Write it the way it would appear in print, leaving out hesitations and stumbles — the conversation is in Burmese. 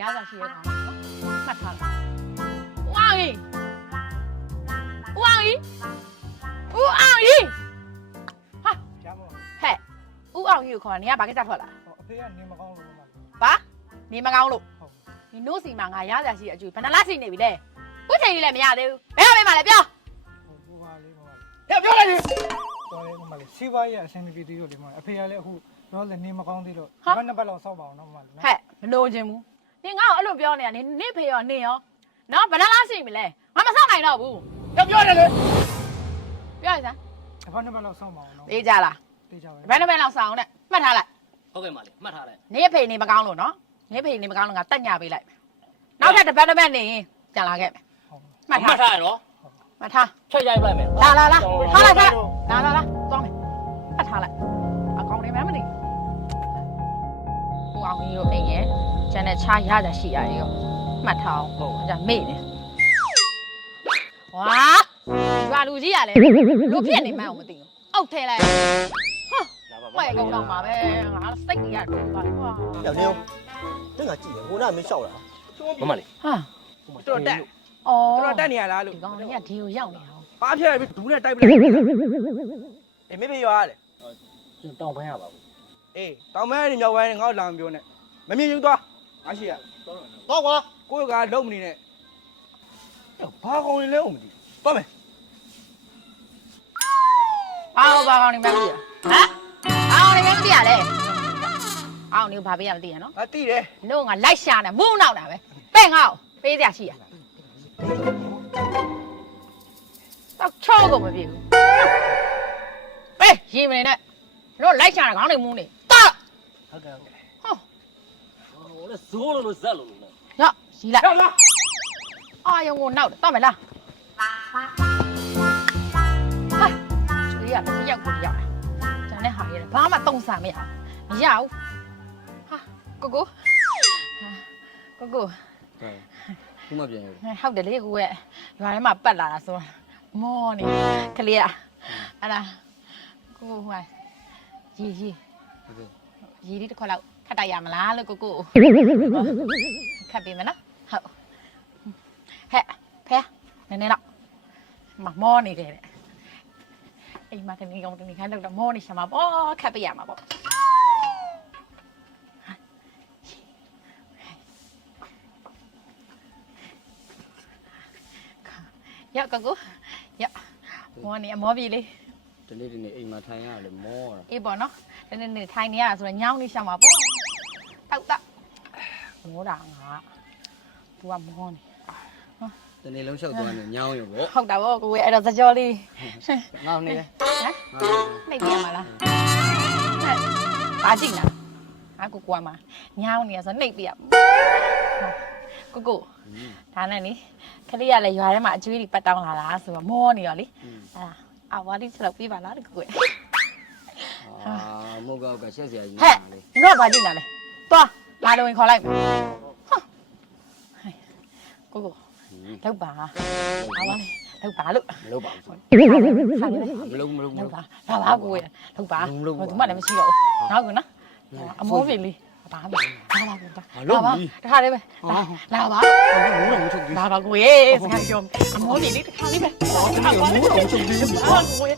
ရတာရှိရကောင်မှတ်ထားလားဦးအောင်ကြီးဦးအောင်ကြီးဦးအောင်ကြီးဟာကြားမလား ဟဲ့ဦးအောင်ကြီးကိုခေါ်တာနေကဘာကိစ္စထွက်လာ အဖေကနေမကောင်းလို့မလား ဘာနေမကောင်းလို့ ဟုတ် ဒီနို့စီမှာငါရတာရှိအကျိုးဘယ်နှလားရှိနေပြီလဲခုချိန်ကြီးလည်းမရသေးဘူးဘယ်မှာလဲပြော ဟိုပါလေးပါ ဟဲ့ပြောလိုက်လေ တော်လေးမလေးစီးပွားရေးအဆင်မပြေသေးလို့ဒီမှာအဖေကလည်းအခုတော့လည်းနေမကောင်းသေးတော့ဘယ်နှစ်ပတ်လောက်စောက်ပါအောင်နော်မလေးနော် ဟဲ့မလို့ခြင်းဘူးနေငါ့ကိုအဲ့လိုပြောနေတာနေဖေရောနေရောနော်ဘယ်နှလားရှိပြီလဲငါမဆောက်နိုင်တော့ဘူးပြောတယ်လေပြောရစမ်း ဘယ်နှစ်ပတ်လောက်စောက်ပါအောင်နော် အေးကြလား တေးကြပါ ဘယ်နှဘယ်လောက်ဆောက်အောင်နဲ့မှတ်ထားလိုက် ဟုတ်ကဲ့မလေးမှတ်ထားလိုက် နေဖေနေမကောင်းလို့နော်နေဖေနေမကောင်းလို့ငါတက်ညပေးလိုက်နောက်ထပ်တစ်ပတ်နေရင်ပြန်လာခဲ့မယ် ဟုတ် မှတ် မှ ထား တ်ထားရနော် မှတ်ထား ချက်ရိုက်လိုက်မယ် လာထားလိုက်ထားလာသွားမယ်မှတ်ထားလိုက်အကောင်နေမှမသိဘူးအောင်ကြီးတို့အိမ်ရဲ့ကျန်တဲ့ချားရတာရှိရရောမှတ်ထားအောင်ဟုတ်အကြမေ့နေဝါရွာလူကြီးရလဲလူဖြစ်နေမှန်းအောင်မသိဘူးအောက်ထဲလိုက်ဝဲကုန်တော့မှာပဲငါစိတ်ကြီးရတယ်ပါကွာ ယောက်ျားတင်းကကြည့်တယ်ဟိုနာမင်းလျှောက်လာ မမလေး ဟာ တော်တက် အော် တော်တက်နေရလားလို့ ဒီကောင်ကြီးကဒီကိုရောက်နေအောင် ပါဖြတ်ပြီးဒူးနဲ့တိုက်ပလိုက်အေးမေဖေရွာရတယ် တောင်းဖမ်းရပါဘူး အေးတောင်မဲနေမြောက်ပိုင်းငါ့ကိုလာမပြောနဲ့မမြင်ယူသွားအားရှိရ တော့ကွာ ကိုယ့်ကလုံးမနေနဲ့ဘာကောင်းနေလဲဦးမသိသွားမယ် ဘာကောင်နေမှန်းမသိရဟမ်အောင်နေမှန်းမသိရလေအောင်နေဘာပေးရမသိရနော် ငါတိတယ် တို့ငါလိုက်ရှာနေမုန်းနောက်တာပဲပဲ့ငါ့ကိုပေးစရာရှိရတော့ချောကုန်မပြေဘူးပေးရေးမနေနဲ့တို့လိုက်ရှာတာခေါင်းနေမူးနေတာ ဟုတ်ကဲ့ဟုတ်ကဲ့ ဟော ဟိုလေဇိုးလို့ဇက်လို့လေ ညရီလိုက်အာယုံကိုနောက်တော့မယ်လားဟာချွေးရတယောက်ကိုတယောက်ကျန်တဲ့ဟာရတယ်ဘာမှတုံးစားမရဘူးမရဘူးဟာကိုကိုခုမှပြန်ရ ဟုတ်တယ်လေကိုရဲ့ရွာထဲမှာပတ်လာတာဆိုမောနေကလေးอ่ะအဲ့ဒါကိုဟိုဟာရီလေးတစ်ခွက်လောက်ခတ်တိုက်ရမလားလို့ကိုခတ်ပေးမယ်နော်ဟုတ်ဟဲ့ဖဲနည်းနည်းတော့မောနေတယ်တဲ့အိမ်မှာတနည်းကောင်းတနည်းခိုင်းလောက်တော့မောနေရှာမှာပေါ့ခတ်ပေးရမှာပေါ့ရောက်ကိုရောက်မောနေမောပြီလေ ဒီနေ့ဒီနေ့အိမ်မှာထိုင်ရတယ်မောတာ အေးပေါ့နော်တနေ့ထိုင်နေရတာဆိုတော့ညောင်းနေရှာမှာပေါ့တောက်တော့မောတာငါသူကမောနေ ဒီနေ့လုံးလျှောက်သွားနေညောင်းရုံပေါ့ ဟုတ်တာပေါ့ကိုယ်အဲ့တော့စကြောလေး ငေါနေလေ ဟမ်နှိပ်ပြမှာလားဘာကြည့်လားငါကိုကွာမှာညောင်းနေရဆိုနှိပ်ပြကိုဒါနဲ့လေခလေးရလဲရွာထဲမှာအကျွေးတွေပတ်တောင်းလာတာဆိုတော့မောနေရောလေအဲ့ဒါအဝါဒီချက်တော့ပြပါလားကို အာမဟုတ်ကောက်ကရှက်စရာကြီး ဟဲ့ဒီတော့ဘာကြည့်လာလဲသွားလာလို့ဝင်ခေါ်လိုက်မယ်ဟာကိုလောက်ပါအားပါလေလောက်ပါလို့ မလုပ်ပါဘူး မ မလုပ်မလုပ်မ လောက် လုပ် ပါလာပါကိုရလောက်ပါဒီမှာလည်းမရှိတော့ဘူးနောက်ကနော်အမောပြီလေဘာမှလာပါကိုတခါလေးပဲလာပါ ဘူးတော့မထုတ်ဘူး လာပါကိုရေစကားပြောအမောပြီလေတခါလေးပဲ ဘူးတော့မထုတ်ဘူး ကိုရ